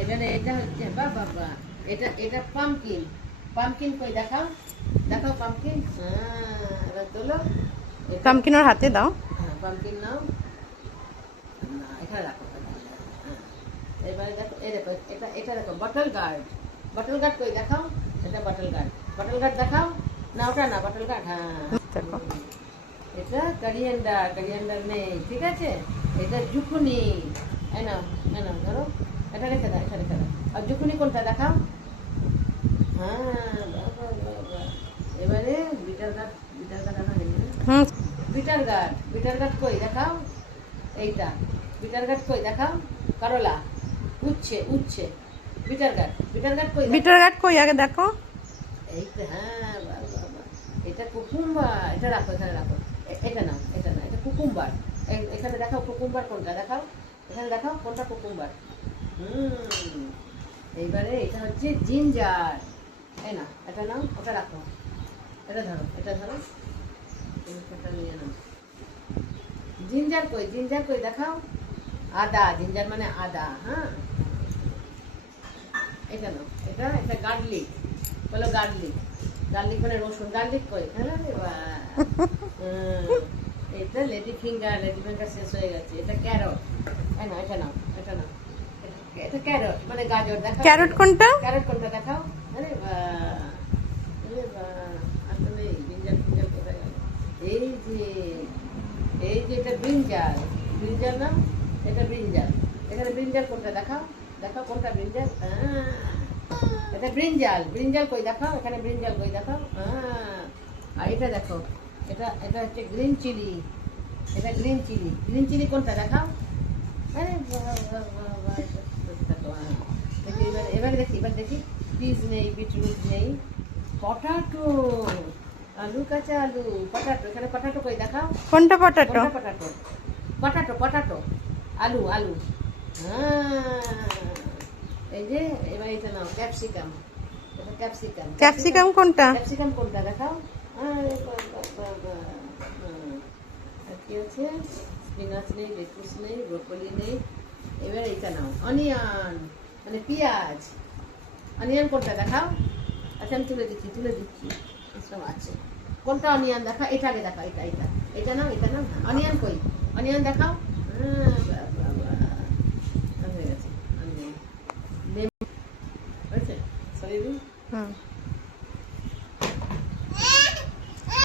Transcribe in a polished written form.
এবারে এটা হচ্ছে বাবা, এটা পামকিন। পামকিন কই দেখাও, দেখাও পামকিন। এবার তোলো পামকিন ওর হাতে দাও। হ্যাঁ পামকিন নাও, না এখানে রাখো। এবারে দেখো, এই দেখো এটা দেখো বটল গার্ড। বটল গার্ড কই দেখাও, এটা বটল গার্ড। বটল গার্ড দেখাও না, ওটা না বটল গার্ড। হ্যাঁ দেখো এটা কারিয়েন্ডার, কারিয়েন্ডার নেই, ঠিক আছে। এটা জুকুনি, এই নাও ধরো, এটা রেখে দাও, এটা রেখে দাও। আর জুকুনি কোনটা দেখাও। হ্যাঁ বাবা বাবা। এবারে বিটার গার্ড, বিটার গার্ড আনা হয়নি না? হুম বিটার গার্ড, বিটার গার্ড কই দেখাও, এইটা বিটার গার্ড কই দেখাও। করলা, উচ্ছে উচ্ছে, বিটার গার্ড, বিটার গার্ড কই দেখাও? বিটার গার্ড কই আগে দেখো। এই তো, হ্যাঁ বাবা। এটা কুকুম্বার, এটা রাখো, এখানে রাখো। এটা না, এটা না, এটা কুকুম্বার। এখানে দেখাও কুকুম্বার কোনটা দেখাও, এখানে দেখাও কোনটা কুকুম্বার। এইবারে এটা হচ্ছে জিঞ্জার। এই না, এটা নাও, ওটা রাখো, এটা ধরো, এটা ধরো, এটা নিয়ে নাও। জিঞ্জার কই, জিঞ্জার কই দেখাও। আদা, জিঞ্জার মানে আদা। হ্যাঁ এটা নাও, এটা গার্লিক, বলো গার্লিক। গার্লিক মানে রসুন। গার্লিক কই, হ্যাঁ এটা লেডি ফিঙ্গার, লেডি ফিঙ্গার শেষ হয়ে গেছে। এটা ক্যারট, না এটা নাও, এটা নাও। এটা ক্যারট মানে গাজর। দেখাও ক্যারট কোনটা? ক্যারট কোনটা দেখাও। আরে আসলে জিঞ্জার ফিঞ্জার কোথায় গেল? এই যে, এই যে এটা ব্রিঞ্জাল, ব্রিঞ্জাল নাও, এটা ব্রিঞ্জাল। এখানে ব্রিঞ্জাল কোনটা দেখাও, দেখাও কোনটা ব্রিঞ্জাল। এটা ব্রিঞ্জাল, ব্রিঞ্জাল কই দেখাও, এখানে ব্রিঞ্জাল কই দেখাও। আর এটা দেখো, এটা হচ্ছে গ্রিন চিলি, এটা গ্রিন চিলি। গ্রিন চিলি কোনটা দেখাও। আরে এবার দেখি, এবার দেখি। পিস নেই, বিটরুট নেই, পটাটো, আলু, কাঁচা আলু, পটাটো। এখানে পটাটো কই দেখাও। কোনটা পটাটো? কোনটা পটাটো? পটাটো, পটাটো, আলু, আলু। এই যে, এবার এটা নাও ক্যাপসিকাম, এটা ক্যাপসিকাম। ক্যাপসিকাম কোনটা? ক্যাপসিকাম কোনটা দেখাও। আরে আর কি আছে, স্পিনাচ নেই, লেটুস নেই, ব্রোকলি নেই। এবার এটা নাও অনিয়ন মানে পেঁয়াজ। অনিয়ন কোনটা দেখাও। আচ্ছা আমি তুলে দিচ্ছি, তুলে দিচ্ছি, সব আছে। কোনটা অনিয়ন দেখা, এটা আগে দেখাও, এটা নাও, এটা নাও। অনিয়ন কই, অনিয়ন দেখাও।